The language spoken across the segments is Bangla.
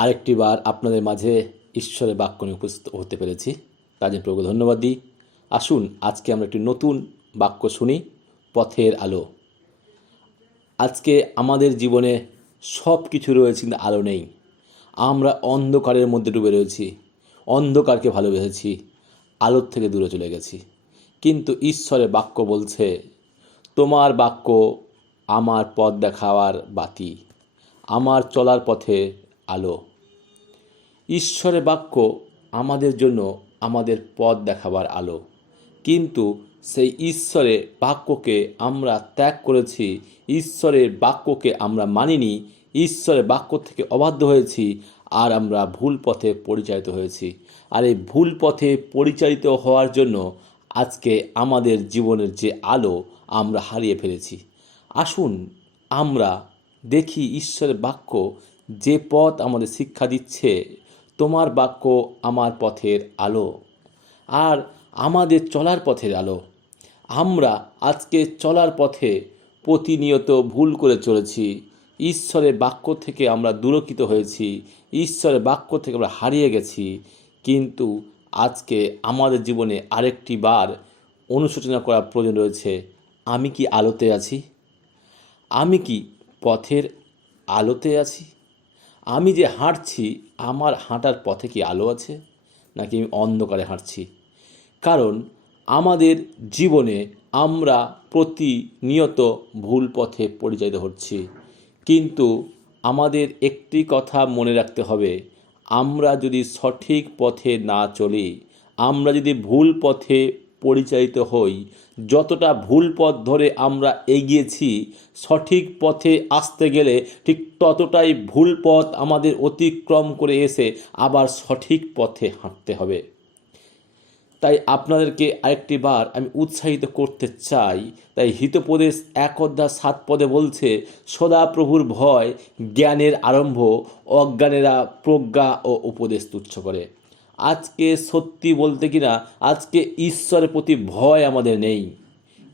আরেকটি বার আপনাদের মাঝে ঈশ্বরের বাক্য নিয়ে উপস্থিত হতে পেরেছি। তার জন্য প্রভুকে ধন্যবাদ দিই। আসুন, আজকে আমরা একটি নতুন বাক্য শুনি, পথের আলো। আজকে আমাদের জীবনে সব কিছু রয়েছে, কিন্তু আলো নেই। আমরা অন্ধকারের মধ্যে ডুবে রয়েছি, অন্ধকারকে ভালোবেসেছি, আলোর থেকে দূরে চলে গেছি। কিন্তু ঈশ্বরের বাক্য বলছে, তোমার বাক্য আমার পথ দেখাওয়ার বাতি, আমার চলার পথে আলো। ঈশ্বরের বাক্য আমাদের জন্য আমাদের পথ দেখাবার আলো। কিন্তু সেই ঈশ্বরের বাক্যকে আমরা ত্যাগ করেছি, ঈশ্বরের বাক্যকে আমরা মানিনি, ঈশ্বরের বাক্য থেকে অবাধ্য হয়েছি, আর আমরা ভুল পথে পরিচালিত হয়েছি। আর এই ভুল পথে পরিচালিত হওয়ার জন্য আজকে আমাদের জীবনের যে আলো, আমরা হারিয়ে ফেলেছি। আসুন আমরা দেখি ঈশ্বরের বাক্য যে পথ আমাদের শিক্ষা দিচ্ছে তোমার বাক্য আমার পথের আলো আর আমাদের চলার পথের আলো। আমরা আজকে চলার পথে প্রতিনিয়ত ভুল করে চলেছি। ঈশ্বরের বাক্য থেকে আমরা দূরকৃত হয়েছি। ঈশ্বরের বাক্য থেকে আমরা হারিয়ে গেছি। কিন্তু আজকে আমাদের জীবনে আরেকটি বার অনুশোচনা করার প্রয়োজন রয়েছে। আমি কি আলোতে আছি? আমি কি পথের আলোতে আছি? আমি যে হাঁটছি, আমার হাঁটার পথে কি আলো আছে? নাকি আমি অন্ধকারে হাঁটছি? কারণ আমাদের জীবনে আমরা প্রতিনিয়ত ভুল পথে পরিচালিত হচ্ছি। কিন্তু আমাদের একটি কথা মনে রাখতে হবে, আমরা যদি সঠিক পথে না চলি, আমরা যদি ভুল পথে পরিচালিত হই। যতটা ভুল পথ ধরে আমরা এগিয়েছি, সঠিক পথে আসতে গেলে ঠিক ততটাই ভুল পথ আমাদের অতিক্রম করে এসে আবার সঠিক পথে হাঁটতে হবে। তাই আপনাদেরকে আরেকটি বার আমি উৎসাহিত করতে চাই। তাই হিতোপদেশ এক অধ্যায় সাত পদে বলছে সদাপ্রভুর ভয় জ্ঞানের আরম্ভ, অজ্ঞানেরা প্রজ্ঞা ও উপদেশ তুচ্ছ করে। আজকে সত্যি বলতে কিনা আজকে ঈশ্বরের প্রতি ভয় আমাদের নেই।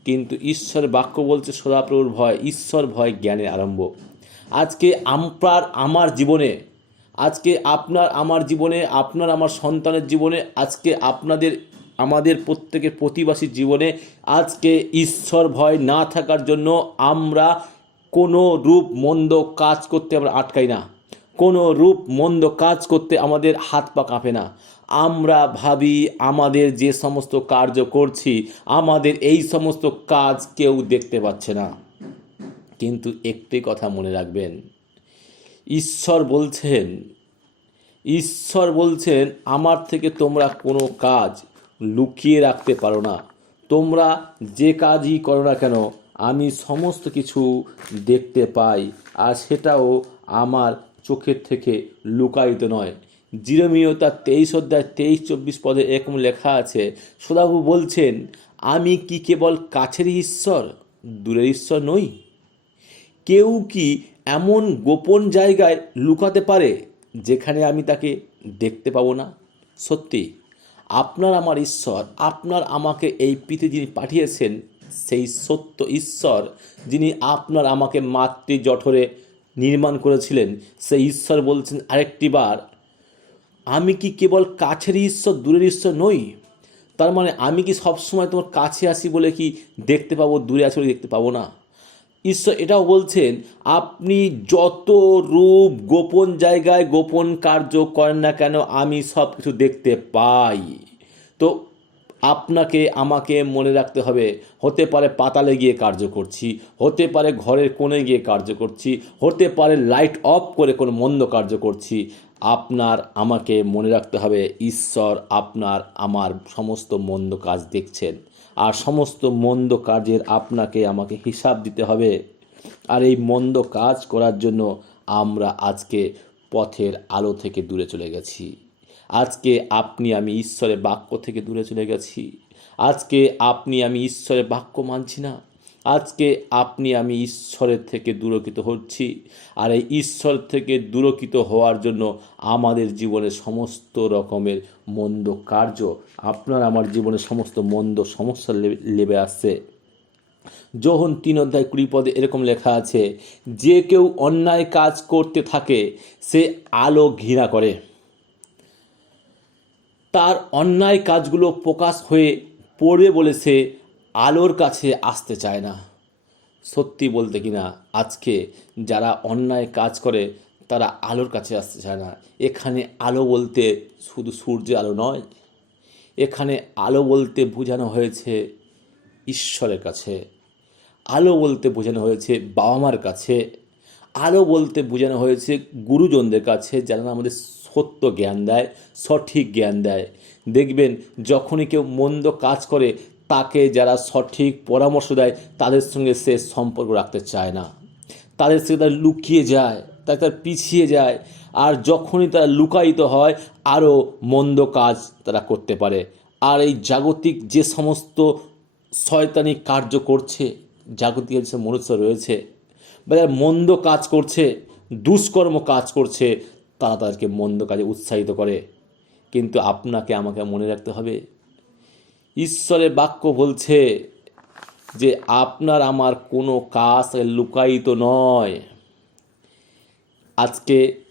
কিন্তু ঈশ্বর বাক্য বলছে, সদাপ্রভুর ভয়, ঈশ্বর ভয় জ্ঞানের আরম্ভ। আজকে আমপার আমার জীবনে, আজকে আপনার আমার জীবনে, আপনার আমার সন্তানের জীবনে, আজকে আপনাদের, আমাদের প্রত্যেকের প্রতিবাসীর জীবনে, আজকে ঈশ্বর ভয় না থাকার জন্য আমরা কোনো রূপ, মন্দ কাজ করতে আমরা আটকাই না। কোনো রূপ, মন্দ কাজ করতে আমাদের হাত পা কাঁপে না। আমরা ভাবি, আমাদের যে সমস্ত কার্য করছি, আমাদের এই সমস্ত কাজ কেউ দেখতে পাচ্ছে না। কিন্তু একটি কথা মনে রাখবেন, ঈশ্বর বলছেন ঈশ্বর বলছেন, আমার থেকে তোমরা কোনো কাজ লুকিয়ে রাখতে পারো না। তোমরা যে কাজই করো না কেন, আমি সমস্ত কিছু দেখতে পাই, আর সেটাও আমার চোখের থেকে লুকায়িত নয়। জিরমিও তার তেইশ অধ্যায় তেইশ চব্বিশ পদে এরকম লেখা আছে সদাবু বলছেন, আমি কি কেবল কাছেরই ঈশ্বর? দূরের ঈশ্বর নই। কেউ কি এমন গোপন জায়গায় লুকাতে পারে, যেখানে আমি তাকে দেখতে পাবো না? সত্যি, আপনার আমার ঈশ্বর, আপনার আমাকে এই পৃথিবী যিনি পাঠিয়েছেন, সেই সত্য ঈশ্বর, যিনি আপনার আমাকে মাতৃ জঠরে নির্মাণ করেছিলেন, সেই ঈশ্বর বলছেন আরেকটি বার, আমি কি কেবল কাছের ঈশ্বর, দূরের ঈশ্বর নই? তার মানে আমি কি সবসময় তোমার কাছে আসি বলে কি দেখতে পাবো, দূরে আছি বলে দেখতে পাবো না? ঈশ্বর এটাও বলছেন, আপনি যত রূপ গোপন জায়গায় গোপন কার্য করেন না কেন, আমি সব কিছু দেখতে পাই। তো আপনাকে, আমাকে মনে রাখতে হবে। হতে পারে পাতালে গিয়ে কার্য করছি, হতে পারে ঘরের কোণে গিয়ে কার্য করছি, হতে পারে লাইট অফ করে কোনো মন্দ কার্য করছি। আপনার, আমাকে মনে রাখতে হবে, ঈশ্বর আপনার, আমার সমস্ত মন্দ কাজ দেখছেন। আর সমস্ত মন্দ কাজের আপনাকে আমাকে হিসাব দিতে হবে। আর এই মন্দ কাজ করার জন্য আমরা আজকে পথের আলো থেকে দূরে চলে গেছি। আজকে আপনি আমি ঈশ্বরের বাক্য থেকে দূরে চলে গেছি। আজকে আপনি আমি ঈশ্বরের বাক্য মানছি না। আজকে আপনি আমি ঈশ্বরের থেকে দূরকৃত হচ্ছি। আর এই ঈশ্বর থেকে দূরকৃত হওয়ার জন্য আমাদের জীবনে সমস্ত রকমের মন্দ কার্য, আপনার আমার জীবনে সমস্ত মন্দ সমস্যা লেবে আসছে। যোহন তিন অধ্যায় কুড়ি পদে এরকম লেখা আছে, যে কেউ অন্যায় কাজ করতে থাকে, সে আলো ঘৃণা করে। তার অন্যায় কাজগুলো প্রকাশ হয়ে পড়বে বলে সে আলোর কাছে আসতে চায় না। সত্যি বলতে কিনা, আজকে যারা অন্যায় কাজ করে, তারা আলোর কাছে আসতে চায় না। এখানে আলো বলতে শুধু সূর্যের আলো নয়, এখানে আলো বলতে বোঝানো হয়েছে ঈশ্বরের কাছে, আলো বলতে বোঝানো হয়েছে বাবা মার কাছে, আলো বলতে বোঝানো হয়েছে গুরুজনদের কাছে, যারা আমাদের সত্য জ্ঞান দেয়, সঠিক জ্ঞান দেয়। দেখবেন, যখনই কেউ মন্দ কাজ করে, তাকে যারা সঠিক পরামর্শ দেয়, তাদের সঙ্গে সে সম্পর্ক রাখতে চায় না। তাদের সঙ্গে তারা লুকিয়ে যায় তাই তার পিছিয়ে যায়। আর যখনই তারা লুকায়িত হয়, আরও মন্দ কাজ তারা করতে পারে। আর এই জাগতিক যে সমস্ত শয়তানি কার্য করছে, জাগতিক যে মনুষ্য রয়েছে, বা যারা মন্দ কাজ করছে, দুষ্কর্ম কাজ করছে তারা তাদেরকে মন্দ কাজে উৎসাহিত করে। কিন্তু আপনাকে আমাকে মনে রাখতে হবে। ঈশ্বরের বাক্য বলছে যে, আপনার আমার কোনো কাজ লুকায়িত নয়। আজকে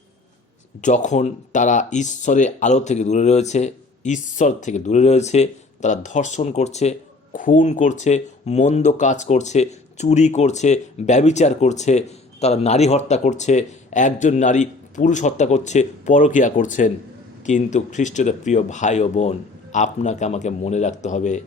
যখন তারা ঈশ্বরের আলো থেকে দূরে রয়েছে, ঈশ্বর থেকে দূরে রয়েছে, তারা ধর্ষণ করছে, খুন করছে, মন্দ কাজ করছে, চুরি করছে, ব্যবিচার করছে, তারা নারী হত্যা করছে, একজন নারী পুরুষ হত্যা করছে, পরকিয়া করছেন। কিন্তু খ্রিস্টদের প্রিয় ভাই ও বোন, আপনাকে আমাকে মনে রাখতে হবে,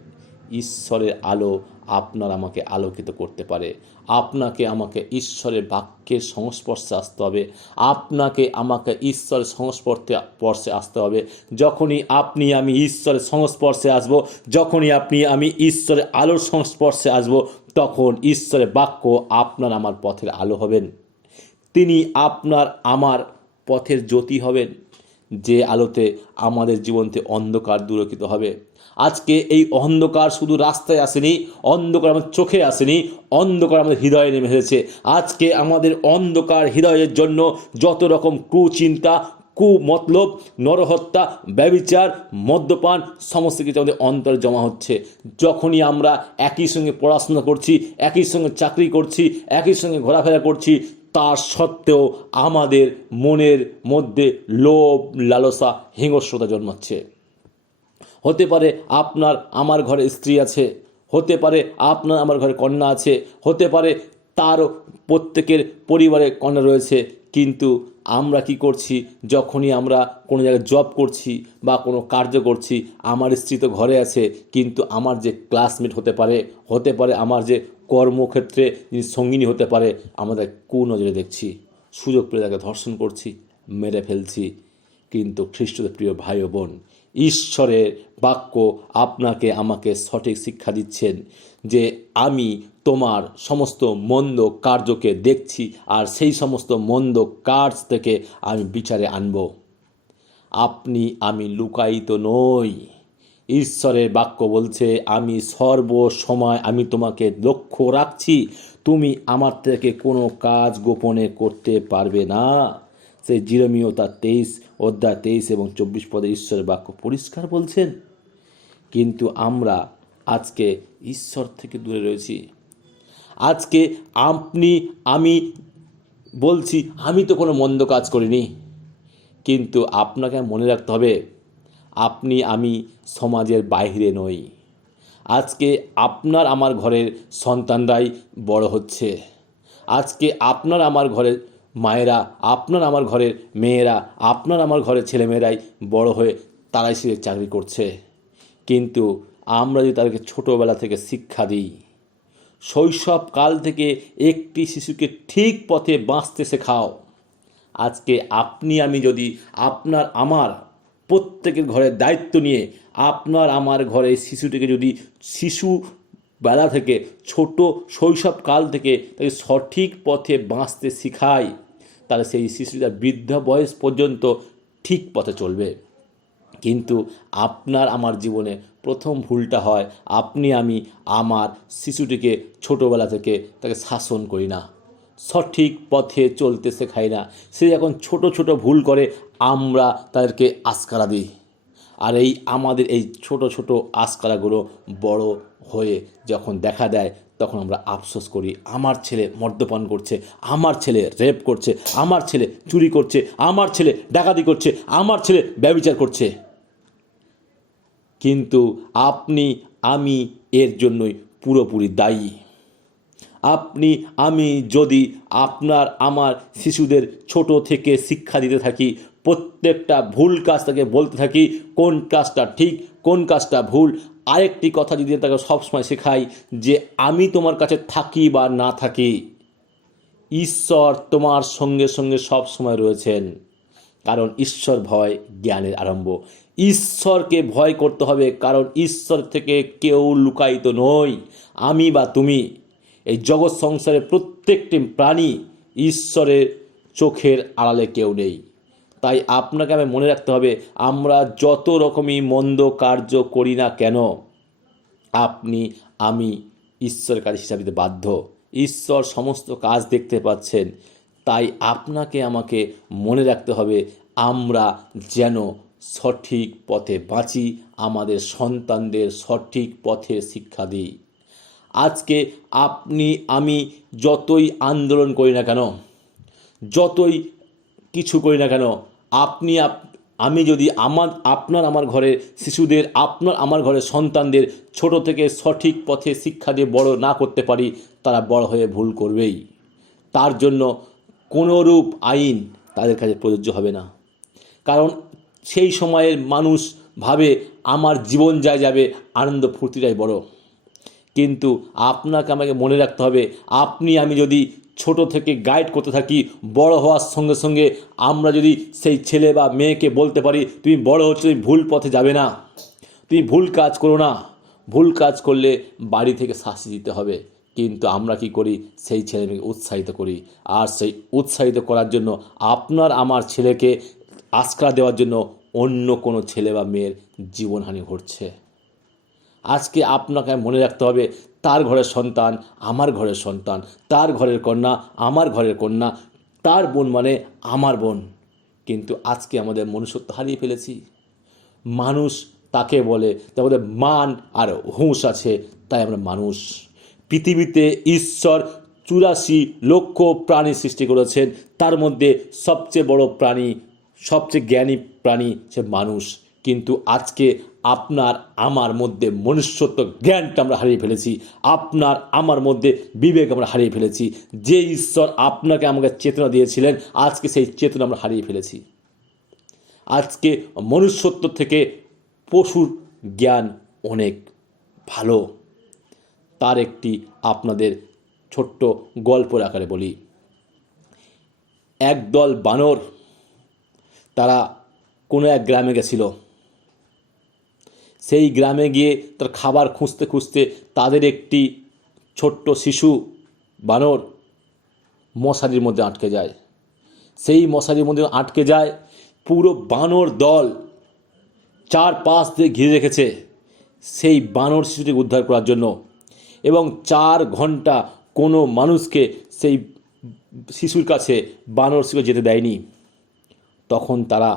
ঈশ্বরের আলো আপনার আমাকে আলোকিত করতে পারে। আপনাকে আমাকে ঈশ্বরের বাক্যের সংস্পর্শে আসতে হবে। আপনাকে আমাকে ঈশ্বরের সংস্পর্শে স্পর্শে আসতে হবে। যখনই আপনি আমি ঈশ্বরের সংস্পর্শে আসব, যখনই আপনি আমি ঈশ্বরের আলোর সংস্পর্শে আসব, তখন ঈশ্বরের বাক্য আপনার আমার পথের আলো হবেন। তিনি আপনার, আমার পথের জ্যোতি হবেন যে আলোতে আমাদের জীবনতে অন্ধকার দূরকৃত হবে। আজকে এই অন্ধকার শুধু রাস্তায় আসেনি, অন্ধকার আমাদের চোখে আসেনি, অন্ধকার আমাদের হৃদয়ে নেমে এসেছে। আজকে আমাদের অন্ধকার হৃদয়ের জন্য যত রকম কুচিন্তা কু মতলব নরহত্যা, ব্যবিচার, মদ্যপান, সমস্ত কিছু আমাদের অন্তরে জমা হচ্ছে। যখনই আমরা একই সঙ্গে পড়াশোনা করছি, একই সঙ্গে চাকরি করছি, একই সঙ্গে ঘোরাফেরা করছি তার সত্ত্বেও আমাদের মনের মধ্যে লোভ, লালসা, হিংস্রতা জন্মাচ্ছে। হতে পারে আপনার আমার ঘরে স্ত্রী আছে, হতে পারে আপনার আমার ঘরে কন্যা আছে, হতে পারে তারও প্রত্যেকের পরিবারে কন্যা রয়েছে, কিন্তু আমরা কি করছি? যখনই আমরা কোনো জায়গায় জব করছি বা কোনো কার্য করছি, আমার স্ত্রী তো ঘরে আছে, কিন্তু আমার যে ক্লাসমেট হতে পারে হতে পারে আমার যে কর্মক্ষেত্রে যিনি সঙ্গিনী হতে পারে, আমাদের কু নজরে দেখছি? সুযোগ পেলে তাকে ধর্ষণ করছি, মেরে ফেলছি। কিন্তু খ্রিস্টদের প্রিয় ভাই বোন, ঈশ্বরের বাক্য আপনাকে আমাকে সঠিক শিক্ষা দিচ্ছেন যে আমি তোমার সমস্ত মন্দ কার্যকে দেখছি আর সেই সমস্ত মন্দ কার্য থেকে আমি বিচারে আনব। আপনি আমি লুকায়িত নই। ঈশ্বরের বাক্য বলছে, আমি সর্ব সময় আমি তোমাকে লক্ষ্য রাখছি। তুমি আমার থেকে কোনো কাজ গোপনে করতে পারবে না। সেই জিরমিও তার তেইশ, অধ্যায় তেইশ এবং চব্বিশ পদে ঈশ্বরের বাক্য পরিষ্কার বলছেন, কিন্তু আমরা আজকে ঈশ্বর থেকে দূরে রয়েছি। আজকে আপনি, আমি বলছি, আমি তো কোনো মন্দ কাজ করিনি। কিন্তু আপনাকে মনে রাখতে হবে আপনি, আমি সমাজের বাইরে নই। আজকে আপনার আমার ঘরের সন্তানরাই বড় হচ্ছে। আজকে আপনার আমার ঘরের মায়েরা, আপনার আমার ঘরের মেয়েরা, আপনার আমার ঘরের ছেলেমেয়েরাই বড় হয়ে তারাই সে চাকরি করছে। কিন্তু আমরা যদি তাদেরকে ছোটোবেলা থেকে শিক্ষা দিই শৈশব কাল থেকে একটি শিশুকে ঠিক পথে বাঁচতে শেখাও, আজকে আপনি, আমি যদি আপনার, আমার প্রত্যেকের ঘরের দায়িত্ব নিয়ে আপনার আমার ঘরে শিশুটিকে যদি শিশু বেলা থেকে, ছোট শৈশব কাল থেকে তাকে সঠিক পথে বাঁচতে শেখাই তাহলে সেই শিশুটা বৃদ্ধ বয়স পর্যন্ত ঠিক পথে চলবে। কিন্তু আপনার আমার জীবনে প্রথম ভুলটা হয়, আপনি, আমি, আমার শিশুটিকে ছোটোবেলা থেকে তাকে শাসন করি না। সঠিক পথে চলতে শেখাই না। সে যখন ছোট ছোট ভুল করে আমরা তাদেরকে আস্কারা দিই। আর এই আমাদের এই ছোট ছোট আস্কারাগুলো বড় হয়ে যখন দেখা দেয়, তখন আমরা আফসোস করি, আমার ছেলে মদ্যপান করছে, আমার ছেলে রেপ করছে, আমার ছেলে চুরি করছে, আমার ছেলে ডাকাতি করছে, আমার ছেলে ব্যবচার করছে। কিন্তু আপনি, আমি এর জন্যই পুরোপুরি দায়ী। আপনি, আমি যদি আপনার, আমার শিশুদের ছোট থেকে শিক্ষা দিতে থাকি প্রত্যেকটা ভুল কাজ তাকে বলতে থাকি, কোন কাজটা ঠিক, কোন কাজটা ভুল। আরেকটি কথা যদি তাকে সবসময় শেখাই যে, আমি তোমার কাছে থাকি বা না থাকি। ঈশ্বর তোমার সঙ্গে সঙ্গে সব সময় রয়েছেন। কারণ ঈশ্বর ভয় জ্ঞানের আরম্ভ। ঈশ্বরকে ভয় করতে হবে কারণ ঈশ্বর থেকে কেউ লুকায়িত নই। আমি বা তুমি। এই জগৎ সংসারে প্রত্যেকটি প্রাণী ঈশ্বরের চোখের আড়ালে কেউ নেই। তাই আপনাকে আমি মনে রাখতে হবে, আমরা যত রকমই মন্দ কার্য করি না কেন, আপনি, আমি ঈশ্বরের কাজ হিসাব দিতে বাধ্য। ঈশ্বর সমস্ত কাজ দেখতে পাচ্ছেন, তাই আপনাকে আমাকে মনে রাখতে হবে, আমরা যেন সঠিক পথে বাঁচি, আমাদের সন্তানদের সঠিক পথে শিক্ষা দিই। আজকে আপনি, আমি যতই আন্দোলন করি না কেন, যতই কিছু করি না কেন আপনি আপ- আমি যদি আমার, আপনার আমার ঘরের শিশুদের, আপনার আমার ঘরের সন্তানদের ছোট থেকে সঠিক পথে শিক্ষা দিয়ে বড় না করতে পারি, তারা বড় হয়ে ভুল করবেই। তার জন্য কোনোরূপ আইন তাদের কাছে প্রযোজ্য হবে না। কারণ সেই সময়ের মানুষ ভাবে আমার জীবন যা যাবে, আনন্দ ফুর্তিটাই বড়। কিন্তু আপনাকে আমাকে মনে রাখতে হবে, আপনি আমি যদি ছোট থেকে গাইড করতে থাকি, বড় হওয়ার সঙ্গে সঙ্গে আমরা যদি সেই ছেলে বা মেয়েকে বলতে পারি, তুমি বড় হচ্ছে, তুমি ভুল পথে যাবে না। তুমি ভুল কাজ করো না। ভুল কাজ করলে বাড়ি থেকে শাস্তি দিতে হবে। কিন্তু আমরা কি করি? সেই ছেলে মেয়েকে উৎসাহিত করি। আর সেই উৎসাহিত করার জন্য আপনার, আমার ছেলেকে আশ্রা দেওয়ার জন্য অন্য কোনো ছেলে বা মেয়ের জীবনহানি ঘটছে। আজকে আপনাকে মনে রাখতে হবে, তার ঘরের সন্তান আমার ঘরের সন্তান, তার ঘরের কন্যা আমার ঘরের কন্যা, তার বোন মানে আমার বোন। কিন্তু আজকে আমাদের মনুষ্যত্ব হারিয়ে ফেলেছি। মানুষ তাকে বলে, তার মান আর হুঁশ আছে, তাই আমরা মানুষ। পৃথিবীতে ঈশ্বর চুরাশি লক্ষ প্রাণী সৃষ্টি করেছেন, তার মধ্যে সবচেয়ে বড় প্রাণী, সবচেয়ে জ্ঞানী প্রাণী সে মানুষ। কিন্তু আজকে আপনার আমার মধ্যে মনুষ্যত্ব জ্ঞানটা আমরা হারিয়ে ফেলেছি। আপনার আমার মধ্যে বিবেক আমরা হারিয়ে ফেলেছি। যে ঈশ্বর আপনাকে আমাকে চেতনা দিয়েছিলেন, আজকে সেই চেতনা আমরা হারিয়ে ফেলেছি। আজকে মনুষ্যত্ব থেকে পশুর জ্ঞান অনেক ভালো। তার একটি আপনাদের ছোট্ট গল্পের আকারে বলি। একদল বানর, তারা কোনো এক গ্রামে গেছিল। সেই গ্রামে গিয়ে তার খাবার খুঁজতে খুঁজতে তাদের একটি ছোট্ট শিশু বানর মশারির মধ্যে আটকে যায়। সেই মশারির মধ্যে আটকে যায় পুরো বানর দল। চার পাশ দিয়ে ঘিরে রেখেছে সেই বানর শিশুটিকে উদ্ধার করার জন্য এবং চার ঘণ্টা কোনো মানুষকে সেই শিশুর কাছে বানর শিশু যেতে দেয়নি। তখন তারা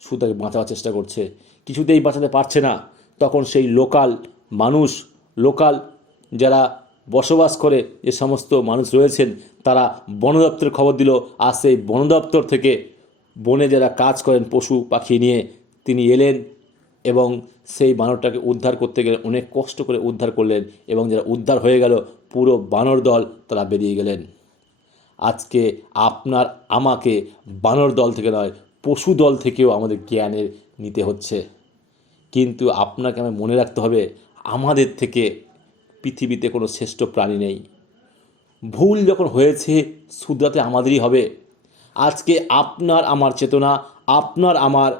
শুধু তাকে বাঁচাবার চেষ্টা করছে। কিছুতেই বাঁচাতে পারছে না, তখন সেই লোকাল মানুষ, লোকাল যারা বসবাস করে যে সমস্ত মানুষ রয়েছেন, তারা বন দপ্তরের খবর দিল। আর সেই বন দপ্তর থেকে বনে যারা কাজ করেন, পশু, পাখি নিয়ে তিনি এলেন এবং সেই বানরটাকে উদ্ধার করতে গেলে অনেক কষ্ট করে উদ্ধার করলেন এবং যারা উদ্ধার হয়ে গেল, পুরো বানর দল তারা বেরিয়ে গেলেন। আজকে আপনার আমাকে বানর দল থেকে নয়, পশু দল থেকেও আমাদের জ্ঞানের নিতে হচ্ছে। কিন্তু আপনাকে আমি মনে রাখতে হবে, আমাদের থেকে পৃথিবীতে কোনো শ্রেষ্ঠ প্রাণী নেই। ভুল যখন হয়েছে, শুধরাতে আমাদেরই হবে। আজকে আপনার আমার চেতনা, আপনার আমার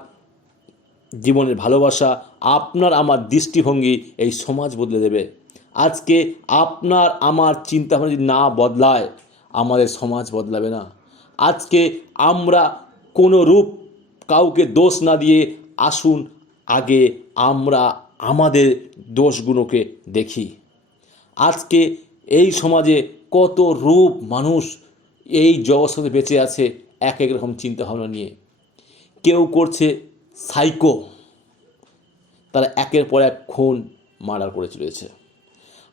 জীবনের ভালোবাসা, আপনার আমার দৃষ্টিভঙ্গি এই সমাজ বদলে দেবে। আজকে আপনার আমার চিন্তাভাবনা যদি না বদলায়, আমাদের সমাজ বদলাবে না। আজকে আমরা কোনো রূপ কাউকে দোষ না দিয়ে আসুন, আগে আমরা আমাদের দোষগুলোকে দেখি। আজকে এই সমাজে কত রূপ মানুষ এই জগৎ সাথে বেঁচে আছে এক এক রকম চিন্তাভাবনা নিয়ে। কেউ করছে সাইকো তারা একের পর এক খুন, মার্ডার করে চলেছে।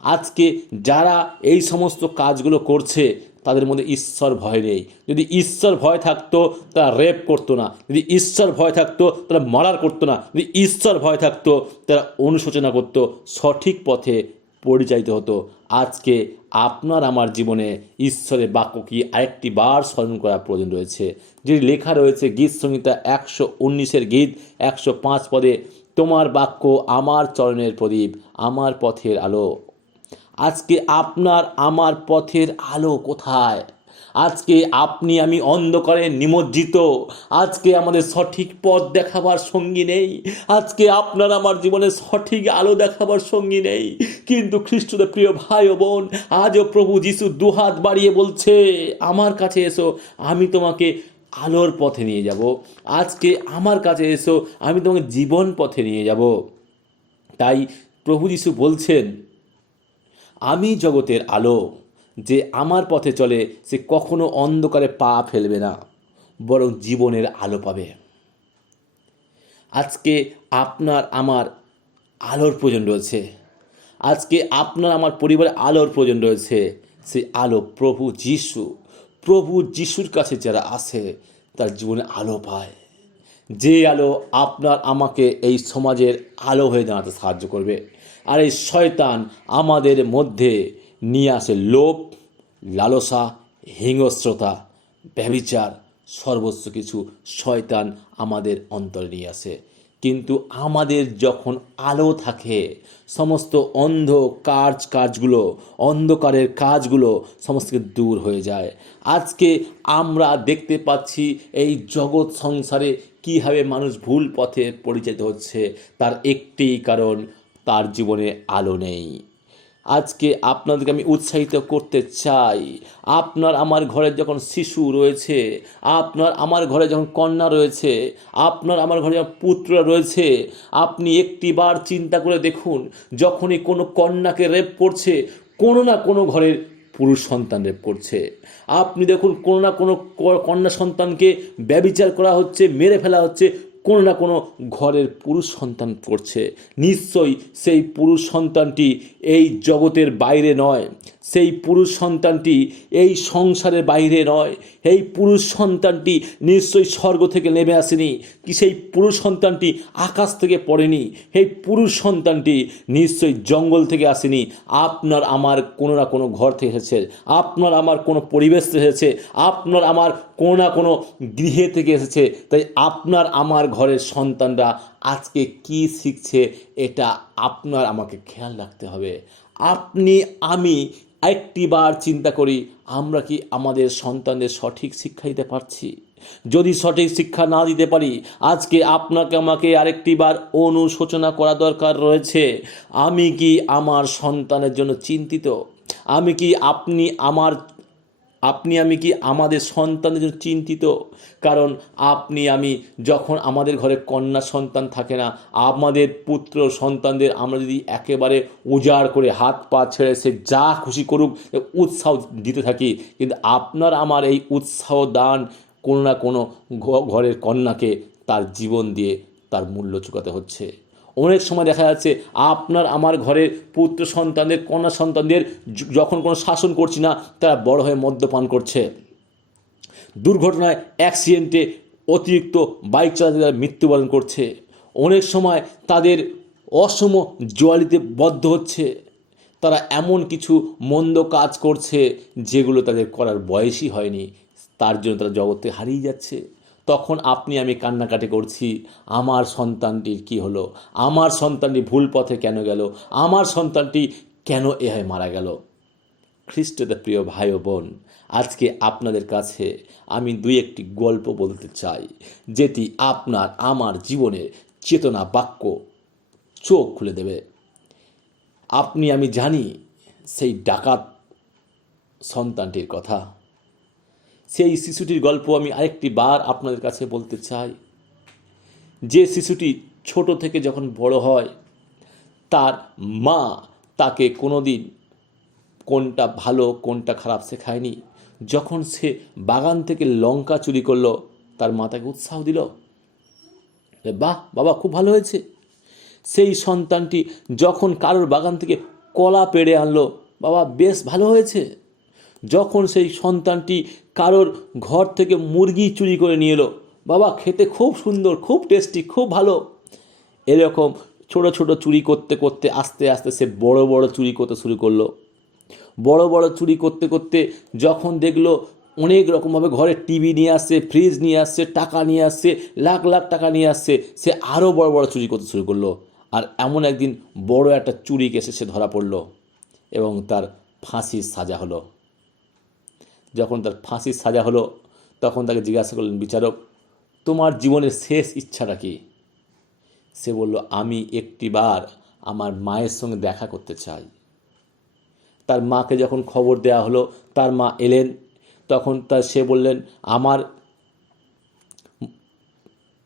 আজকে যারা এই সমস্ত কাজগুলো করছে তাদের মধ্যে ঈশ্বর ভয় নেই। যদি ঈশ্বর ভয় থাকতো, তারা রেপ করতো না। যদি ঈশ্বর ভয় থাকতো, তারা মারার করতো না। যদি ঈশ্বর ভয় থাকতো, তারা অনুশোচনা করতো, সঠিক পথে পরিচালিত হতো। আজকে আপনার আমার জীবনে ঈশ্বরের বাক্য কি আরেকটি বার স্মরণ করার প্রয়োজন রয়েছে, যেটি লেখা রয়েছে গীত সংহিতা একশো উনিশের গীত, একশো পাঁচ পদে, তোমার বাক্য আমার চরণের প্রদীপ, আমার পথের আলো। আজকে আপনার আমার পথের আলো কোথায়? আজকে আপনি আমি অন্ধকারে নিমজ্জিত। আজকে আমাদের সঠিক পথ দেখাবার সঙ্গী নেই। আজকে আপনার আমার জীবনে সঠিক আলো দেখাবার সঙ্গী নেই। কিন্তু খ্রিস্টদের প্রিয় ভাই ও বোন, আজও প্রভু যিশু দুহাত বাড়িয়ে বলছে, আমার কাছে এসো, আমি তোমাকে আলোর পথে নিয়ে যাব। আজকে আমার কাছে এসো, আমি তোমাকে জীবন পথে নিয়ে যাব। তাই প্রভু যিশু বলছেন আমি জগতের আলো, যে আমার পথে চলে, সে কখনো অন্ধকারে পা ফেলবে না, বরং জীবনের আলো পাবে। আজকে আপনার আমার আলোর প্রয়োজন রয়েছে। আজকে আপনার আমার পরিবারে আলোর প্রয়োজন রয়েছে। সে আলো প্রভু যিশু, প্রভু যিশুর কাছে যারা আসে তার জীবনে আলো পায়। যে আলো আপনার আমাকে এই সমাজের আলো হয়ে দাঁড়াতে সাহায্য করবে। আর এই শয়তান আমাদের মধ্যে নিয়ে আসে লোভ, লালসা, হিংস্রতা ব্যবিচার সর্বস্ব কিছু শয়তান আমাদের অন্তরে নিয়ে আসে। কিন্তু আমাদের যখন আলো থাকে, সমস্ত অন্ধ কাজ কাজগুলো, অন্ধকারের কাজগুলো সমস্ত দূর হয়ে যায়। আজকে আমরা দেখতে পাচ্ছি এই জগৎ সংসারে কীভাবে মানুষ ভুল পথে পরিচালিত হচ্ছে, তার একটি কারণ তার জীবনে আলো নেই। আজকে আপনাদেরকে আমি উৎসাহিত করতে চাই। আপনার আমার ঘরে যখন শিশু রয়েছে, আপনার আমার ঘরে যখন কন্যা রয়েছে, আপনার আমার ঘরে যখন পুত্র রয়েছে, আপনি একটিবার চিন্তা করে দেখুন, যখনই কোনো কন্যাকে রেপ করছে, কোনো না কোনো ঘরের পুরুষ সন্তান রেপ করছে। আপনি দেখুন, কোনো না কোনো কন্যা সন্তানকে ব্যবিচার করা হচ্ছে, মেরে ফেলা হচ্ছে কোনো না কোনো ঘরের পুরুষ সন্তান করছে। নিশ্চয়ই সেই পুরুষ সন্তানটি এই জগতের বাইরে নয়। সেই পুরুষ সন্তানটি এই সংসারের বাইরে নয় এই পুরুষ সন্তানটি নিশ্চয়ই স্বর্গ থেকে নেমে আসেনি। কি সেই পুরুষ সন্তানটি আকাশ থেকে পড়েনি? এই পুরুষ সন্তানটি নিশ্চয়ই জঙ্গল থেকে আসেনি। আপনার আমার কোনো না কোনো ঘর থেকে এসেছে। আপনার আমার কোনো পরিবেশ থেকে এসেছে। আপনার আমার কোনো না কোনো গৃহে থেকে এসেছে। তাই আপনার আমার ঘরের সন্তানরা আজকে কি শিখছে, এটা আপনার আমাকে খেয়াল রাখতে হবে। আপনি, আমি একটিবার চিন্তা করি, আমরা কি আমাদের সন্তানদের সঠিক শিক্ষা দিতে পারছি? যদি সঠিক শিক্ষা না দিতে পারি, আজকে আপনাকে, আমাকে আরেকটিবার অনুশোচনা করা দরকার রয়েছে। আমি কি আমার সন্তানের জন্য চিন্তিত? আমি কি আপনি আমার আপনি আমি কি আমাদের সন্তানের জন্য চিন্তিত? কারণ আপনি, আমি যখন আমাদের ঘরে কন্যা সন্তান থাকে না, আমাদের পুত্র সন্তানদের আমরা যদি একেবারে উজাড় করে হাত পা ছেড়ে সে যা খুশি করুক উৎসাহ দিতে থাকি। কিন্তু আপনার আমার এই উৎসাহ দান কোনো না কোনো ঘরের কন্যাকে তার জীবন দিয়ে তার মূল্য চুকাতে হচ্ছে। অনেক সময় দেখা যাচ্ছে আপনার, আমার ঘরের পুত্র সন্তানদের, কন্যা সন্তানদের যখন কোনো শাসন করছি না, তারা বড় হয়ে মদ্যপান করছে। দুর্ঘটনায় অ্যাক্সিডেন্টে অতিরিক্ত বাইক চালাতে তারা মৃত্যুবরণ করছে। অনেক সময় তাদের অসম জোয়ালিতে বদ্ধ হচ্ছে। তারা এমন কিছু মন্দ কাজ করছে, যেগুলো তাদের করার বয়সই হয়নি। তার জন্য তারা জগতে হারিয়ে যাচ্ছে। তখন আপনি আমি কান্নাকাটি করছি, আমার সন্তানটির কি হলো? আমার সন্তানটি ভুল পথে কেন গেল? আমার সন্তানটি কেন এ এভাবে মারা গেল? খ্রিস্টদের প্রিয় ভাই ও বোন, আজকে আপনাদের কাছে আমি দুই একটি গল্প বলতে চাই, যেটি আপনার, আমার জীবনের চেতনা বাক্য চোখ খুলে দেবে। আপনি, আমি জানি সেই ডাকাত সন্তানটির কথা। সেই শিশুটির গল্প আমি আরেকটি বার আপনাদের কাছে বলতে চাই। যে শিশুটি ছোট থেকে যখন বড় হয়, তার মা তাকে কোনো দিন কোনটা ভালো, কোনটা খারাপ শেখায়নি। যখন সে বাগান থেকে লঙ্কা চুরি করল, তার মা তাকে উৎসাহ দিল। বাহ, বাবা, খুব ভালো হয়েছে। সেই সন্তানটি যখন কারোর বাগান থেকে কলা পেড়ে আনলো, বাবা, বেশ ভালো হয়েছে। যখন সেই সন্তানটি কারোর ঘর থেকে মুরগি চুরি করে নিয়ে এলো, বাবা খেতে খুব সুন্দর, খুব টেস্টি খুব ভালো। এরকম ছোট ছোট চুরি করতে করতে, আস্তে আস্তে সে বড় বড় চুরি করতে শুরু করল। বড় বড় চুরি করতে করতে যখন দেখল অনেক রকমভাবে ঘরে টিভি নিয়ে আসছে ফ্রিজ নিয়ে আসছে, টাকা নিয়ে আসছে, লাখ লাখ টাকা নিয়ে আসছে, সে আরও বড় বড় চুরি করতে শুরু করল। আর এমন একদিন বড় একটা চুরি কেসে সে ধরা পড়ল এবং তার ফাঁসির সাজা হলো। যখন তার ফাঁসির সাজা হলো, তখন তাকে জিজ্ঞাসা করলেন, বিচারক, তোমার জীবনের শেষ ইচ্ছাটা কি? সে বলল, আমি একটিবার আমার মায়ের সঙ্গে দেখা করতে চাই। তার মাকে যখন খবর দেওয়া হলো, তার মা এলেন। তখন তার সে বললেন, আমার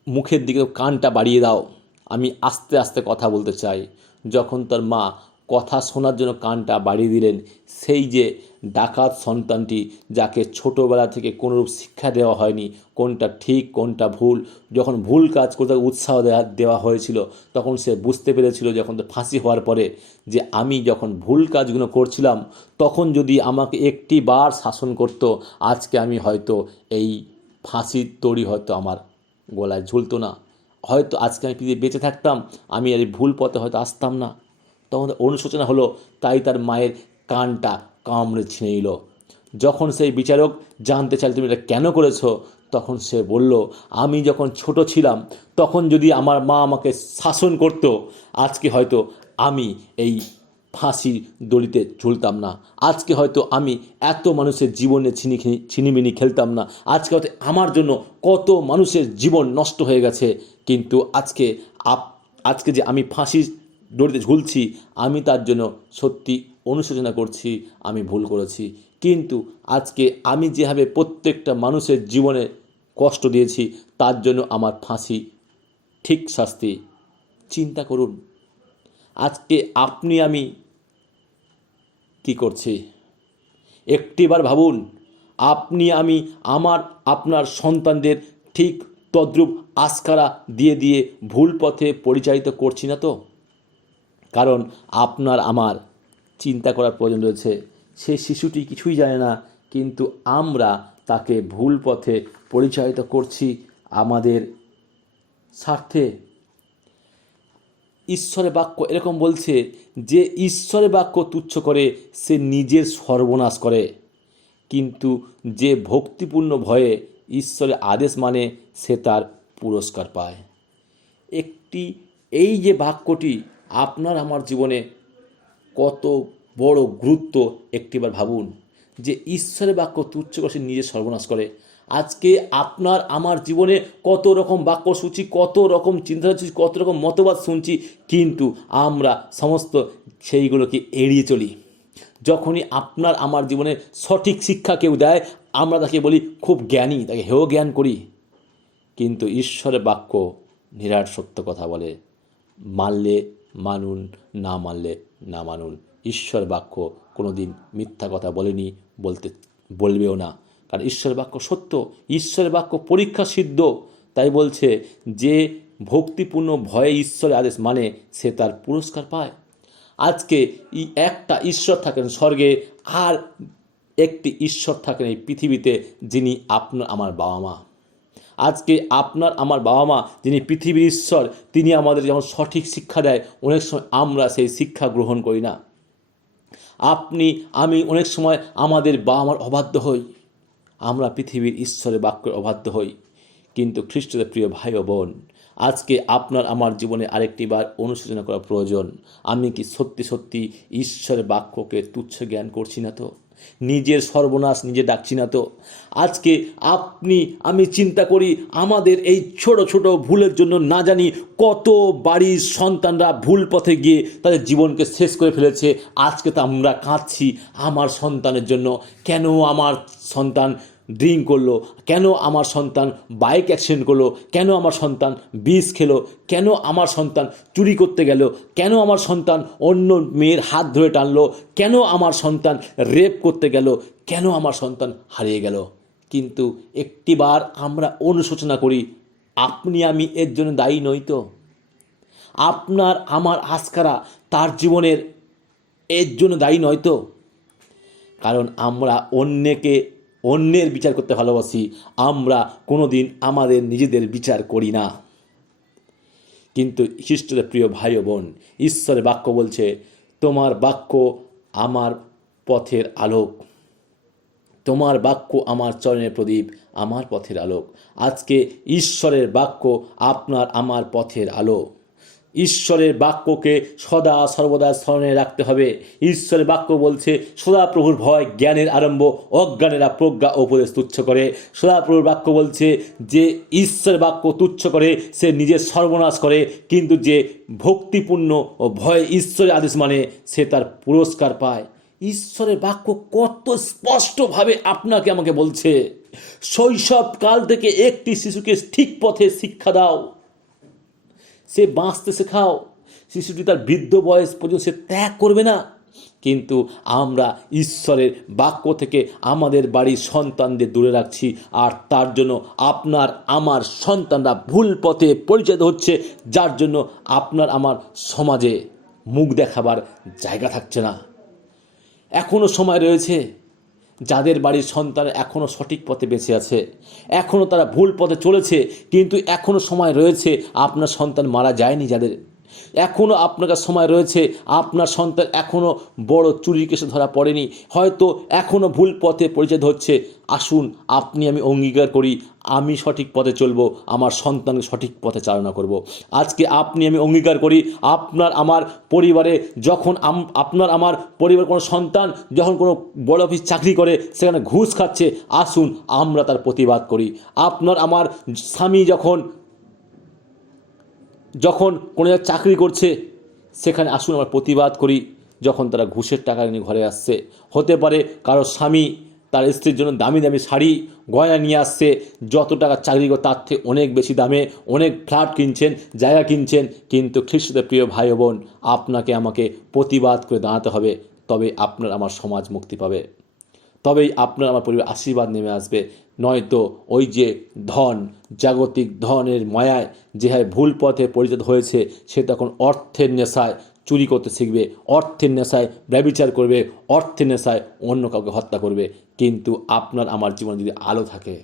মুখের দিকে কানটা বাড়িয়ে দাও, আমি আস্তে আস্তে কথা বলতে চাই। যখন তার মা কথা শোনার জন্য কানটা বাড়িয়ে দিলেন। সেই যে ডাকাত সন্তানটি যাকে ছোটোবেলা থেকে কোনোরূপ শিক্ষা দেওয়া হয়নি, কোনটা ঠিক, কোনটা ভুল, যখন ভুল কাজ করতে উৎসাহ দেওয়া হয়েছিল, তখন সে বুঝতে পেরেছিল যখন ফাঁসি হওয়ার পরে যে আমি যখন ভুল কাজগুলো করছিলাম, তখন যদি আমাকে একটি বার শাসন করত, আজকে আমি হয়তো এই ফাঁসির দড়ি হয়তো আমার গলায় ঝুলতো না। হয়তো আজকে আমি পৃথিবী বেঁচে থাকতাম, আমি আর এই ভুল পথে হয়তো আসতাম না। তখন অনুশোচনা হলো তাই তার মায়ের কানটা কামড়ে ছিঁড়ে নিল। যখন সেই বিচারক জানতে চাইল, তুমি এটা কেন করেছ? তখন সে বলল, আমি যখন ছোট ছিলাম, তখন যদি আমার মা আমাকে শাসন করতো, আজকে হয়তো আমি এই ফাঁসির দড়িতে ঝুলতাম না। আজকে হয়তো আমি এত মানুষের জীবনে ছিনি ছিনিমিনি খেলতাম না। আজকে হয়তো আমার জন্য কত মানুষের জীবন নষ্ট হয়ে গেছে। কিন্তু আজকে আপ, আজকে যে আমি ফাঁসির দড়িতে ঝুলছি, আমি তার জন্য সত্যি অনুশোচনা করছি, আমি ভুল করেছি। কিন্তু আজকে আমি যেভাবে প্রত্যেকটা মানুষের জীবনে কষ্ট দিয়েছি, তার জন্য আমার ফাঁসি ঠিক শাস্তি। চিন্তা করুন, আজকে আপনি আমি কি করছি? একটিবার ভাবুন, আপনি আমি আমার, আপনার সন্তানদের ঠিক তদ্রূপ আস্কারা দিয়ে দিয়ে ভুল পথে পরিচালিত করছি না তো? কারণ আপনার, আমার চিন্তা করার প্রয়োজন রয়েছে। সে শিশুটি কিছুই জানে না, কিন্তু আমরা তাকে ভুল পথে পরিচালিত করছি আমাদের স্বার্থে। ঈশ্বরের বাক্য এরকম বলছে যে, ঈশ্বরের বাক্য তুচ্ছ করে সে নিজের সর্বনাশ করে। কিন্তু যে ভক্তিপূর্ণ ভয়ে ঈশ্বরের আদেশ মানে সে তার পুরস্কার পায়। একটি, এই যে বাক্যটি আপনার আমার জীবনে কত বড় গুরুত্ব একটিবার ভাবুন যে ঈশ্বরের বাক্য তুচ্ছ করে নিজের সর্বনাশ করে। আজকে আপনার আমার জীবনে কত রকম বাক্য শুনছি, কত রকম চিন্তা শুনছি, কত রকম মতবাদ শুনছি, কিন্তু আমরা সমস্ত সেইগুলোকে এড়িয়ে চলি। যখনই আপনার আমার জীবনে সঠিক শিক্ষা কেউ দেয়, আমরা তাকে বলি খুব জ্ঞানী, তাকে হেয় জ্ঞান করি। কিন্তু ঈশ্বরের বাক্য নিরাট সত্য কথা বলে, মানলে মানুন না মানলে না মানুন ঈশ্বর বাক্য কোনো দিন মিথ্যা কথা বলেনি, বলতে, বলবেও না। কারণ ঈশ্বর বাক্য সত্য, ঈশ্বরের বাক্য পরীক্ষা সিদ্ধ। তাই বলছে, যে ভক্তিপূর্ণ ভয়ে ঈশ্বরের আদেশ মানে সে তার পুরস্কার পায়। আজকে ই একটা ঈশ্বর থাকেন স্বর্গে, আর একটি ঈশ্বর থাকেন এই পৃথিবীতে যিনি আপনার, আমার বাবা মা আজকে আপনার, আমার বাবা মা যিনি পৃথিবীর ঈশ্বর, তিনি আমাদের যখন সঠিক শিক্ষা দেয়, অনেক সময় আমরা সেই শিক্ষা গ্রহণ করি না। আপনি, আমি অনেক সময় আমাদের বাবা মার অবাধ্য হই। আমরা পৃথিবীর ঈশ্বরের বাক্যের অবাধ্য হই। কিন্তু খ্রিস্টদের প্রিয় ভাই ও বোন আজকে আপনার আমার জীবনে আরেকটি বার অনুশোচনা করা প্রয়োজন। আমি কি সত্যি সত্যি ঈশ্বরের বাক্যকে তুচ্ছ জ্ঞান করছি না তো? নিজের সর্বনাশ নিজে ডাকছি না তো? আজকে আপনি, আমি চিন্তা করি আমাদের এই ছোট ছোট ভুলের জন্য না জানি কত বাড়ির সন্তানরা ভুল পথে গিয়ে তাদের জীবনকে শেষ করে ফেলেছে। আজকে তো আমরা কাঁদছি আমার সন্তানের জন্য। কেন আমার সন্তান ড্রিঙ্ক করল, কেন আমার সন্তান বাইক অ্যাক্সিডেন্ট করল, কেন আমার সন্তান বিষ খেলো, কেন আমার সন্তান চুরি করতে গেল, কেন আমার সন্তান অন্য মেয়ের হাত ধরে টানলো, কেন আমার সন্তান রেপ করতে গেল, কেন আমার সন্তান হারিয়ে গেল। কিন্তু একটিবার আমরা অনুশোচনা করি, আপনি আমি এর জন্য দায়ী নই তো। আপনার, আমার আস্কারা তার জীবনের এর জন্য দায়ী নয় তো। কারণ আমরা অন্যকে অন্যের বিচার করতে ভালোবাসি, আমরা কোনো দিন আমাদের নিজেদের বিচার করি না। কিন্তু খ্রিস্টদের প্রিয় ভাই বোন, ঈশ্বরের বাক্য বলছে, তোমার বাক্য আমার পথের আলোক। তোমার বাক্য আমার চরণের প্রদীপ, আমার পথের আলোক। আজকে ঈশ্বরের বাক্য আপনার আমার পথের আলো ঈশ্বরের বাক্যকে সদা সর্বদা স্মরণে রাখতে হবে। ঈশ্বরের বাক্য বলছে সদাপ্রভুর ভয় জ্ঞানের আরম্ভ, অজ্ঞানেরা প্রজ্ঞা উপদেশ তুচ্ছ করে। সদাপ্রভুর বাক্য বলছে যে, ঈশ্বরের বাক্য তুচ্ছ করে, সে নিজের সর্বনাশ করে, কিন্তু যে ভক্তিপূর্ণ ও ভয় ঈশ্বরের আদেশ মানে সে তার পুরস্কার পায়। ঈশ্বরের বাক্য কত স্পষ্টভাবে আপনাকে আমাকে বলছে শৈশব কাল থেকে একটি শিশুকে ঠিক পথে শিক্ষা দাও। সে বাঁচতে শেখাও। শিশুটি তার বৃদ্ধ বয়স পর্যন্ত সে ত্যাগ করবে না। কিন্তু আমরা ঈশ্বরের বাক্য থেকে আমাদের বাড়ির সন্তানদের দূরে রাখছি। আর তার জন্য আপনার, আমার সন্তানরা ভুল পথে পরিচিত হচ্ছে। যার জন্য আপনার, আমার সমাজে মুখ দেখাবার জায়গা থাকছে না। এখনও সময় রয়েছে। যাদের বাড়ির সন্তান এখনও সঠিক পথে বেঁচে আছে। এখনও তারা ভুল পথে চলেছে, কিন্তু এখনও সময় রয়েছে, আপনার সন্তান মারা যায়নি যাদের। এখনও আপনার সময় রয়েছে, আপনার সন্তান এখনও বড় চুরির কেসে ধরা পড়েনি, হয়তো এখনও ভুল পথে পরিচয় হচ্ছে আসুন, আপনি আমি অঙ্গীকার করি, আমি সঠিক পথে চলবো, আমার সন্তানকে সঠিক পথে চালনা করব। আজকে আপনি আমি অঙ্গীকার করি, আপনার আমার পরিবারে যখন আপনার আমার পরিবার কোনো সন্তান যখন কোনো বড় অফিস চাকরি করে, সেখানে ঘুষ খাচ্ছে, আসুন আমরা তার প্রতিবাদ করি আপনার আমার স্বামী যখন যখন কোনো চাকরি করছে, সেখানে আসুন আমরা প্রতিবাদ করি, যখন তারা ঘুষের টাকা নিয়ে ঘরে আসছে। হতে পারে কারও স্বামী তার স্ত্রীর জন্য দামি দামি শাড়ি, গয়না নিয়ে আসছে, যত টাকা চাকরি করে তার থেকে অনেক বেশি দামে অনেক ফ্ল্যাট কিনছেন, জায়গা কিনছেন, কিন্তু খ্রিস্টদের প্রিয় ভাই বোন, আপনাকে আমাকে প্রতিবাদ করে দাঁড়াতে হবে তবে আপনার আমার সমাজ মুক্তি পাবে। তবেই আপনার আমার পরিবার আশীর্বাদ নেমে আসবে। নয়তো ওই যে ধন, জাগতিক ধনের মায়ায় যে যেভাবে ভুল পথে পরিচিত হয়েছে, সে তখন অর্থের নেশায় চুরি করতে শিখবে, অর্থের নেশায় ব্যবিচার করবে, অর্থের নেশায় অন্য কাউকে হত্যা করবে। কিন্তু আপনার আমার জীবনে যদি আলো থাকে,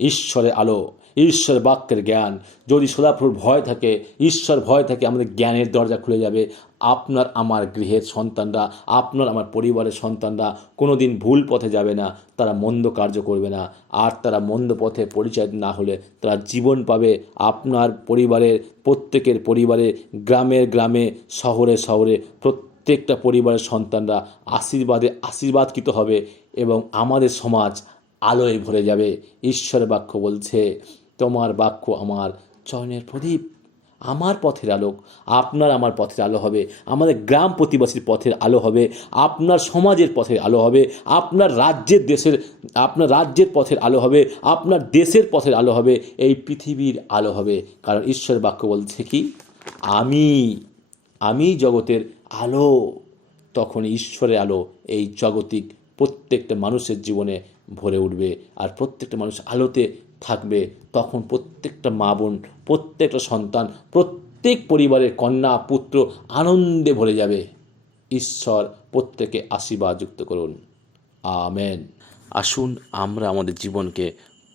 ঈশ্বরের আলো, ঈশ্বর বাক্যের জ্ঞান, যদি সদাপ্রভুর ভয় থাকে, ঈশ্বর ভয় থাকে, আমাদের জ্ঞানের দরজা খুলে যাবে আপনার আমার গৃহের সন্তানরা, আপনার আমার পরিবারের সন্তানরা কোনো দিন ভুল পথে যাবে না, তারা মন্দ কার্য করবে না। আর তারা মন্দ পথে পরিচয় না হলে তারা জীবন পাবে আপনার পরিবারের, প্রত্যেকের পরিবারে, গ্রামের গ্রামে, শহরে শহরে। প্রত্যেকটা পরিবারের সন্তানরা আশীর্বাদে আশীর্বাদকৃত হবে এবং আমাদের সমাজ আলোয় ভরে যাবে। ঈশ্বরের বাক্য বলছে, তোমার বাক্য আমার চয়নের প্রদীপ। আমার পথের আলোক, আপনার আমার পথের আলো হবে। আমাদের গ্রাম প্রতিবাসীর পথের আলো হবে, আপনার সমাজের পথের আলো হবে, আপনার রাজ্যের দেশের, আপনার রাজ্যের পথের আলো হবে, আপনার দেশের পথের আলো হবে, এই পৃথিবীর আলো হবে। কারণ ঈশ্বরের বাক্য বলছে কি? আমি আমি জগতের আলো, তখন ঈশ্বরের আলো এই জগতিক প্রত্যেকটা মানুষের জীবনে ভরে উঠবে। আর প্রত্যেকটা মানুষ আলোতে থাকবে, তখন প্রত্যেকটা মা বোন, প্রত্যেকটা সন্তান, প্রত্যেক পরিবারের কন্যা, পুত্র আনন্দে ভরে যাবে। ঈশ্বর প্রত্যেকে আশীর্বাদ যুক্ত করুন। আমেন। আসুন আমরা আমাদের জীবনকে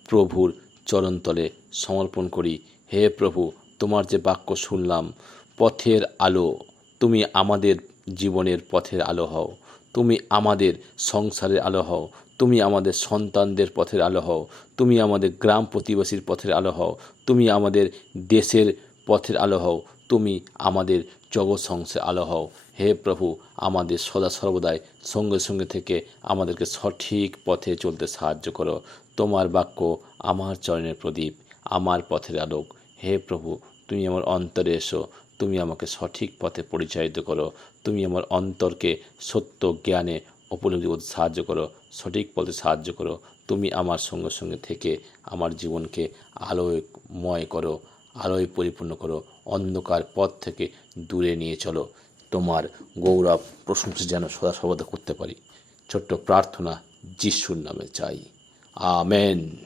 প্রভুর চরণতলে সমর্পণ করি। হে প্রভু, তোমার যে বাক্য শুনলাম, পথের আলো, তুমি আমাদের জীবনের পথের আলো হও। তুমি আমাদের সংসারের আলো হও। তুমি আমাদের সন্তানদের পথের আলো হও। তুমি আমাদের গ্রাম প্রতিবেশীর পথের আলো হও। তুমি আমাদের দেশের পথের আলো হও। তুমি আমাদের জগৎ সংসার আলো হও। হে প্রভু, আমাদের সদা সর্বদাই সঙ্গে সঙ্গে থেকে আমাদেরকে সঠিক পথে চলতে সাহায্য করো। তোমার বাক্য আমার চরণের প্রদীপ, আমার পথের আলোক। হে প্রভু, তুমি আমার অন্তরে এসো। তুমি আমাকে সঠিক পথে পরিচালিত করো। তুমি আমার অন্তরকে সত্য জ্ঞানে উপলব্ধি করতে সাহায্য করো, সঠিক পথে সাহায্য করো। তুমি আমার সঙ্গে সঙ্গে থেকে আমার জীবনকে আলোয়ময় করো, আলোয় পরিপূর্ণ করো, অন্ধকার পথ থেকে দূরে নিয়ে চলো। তোমার গৌরব প্রশংসা যেন সদা সর্বদা করতে পারি। ছোট্ট প্রার্থনা, যিশুর নামে চাই। আমেন।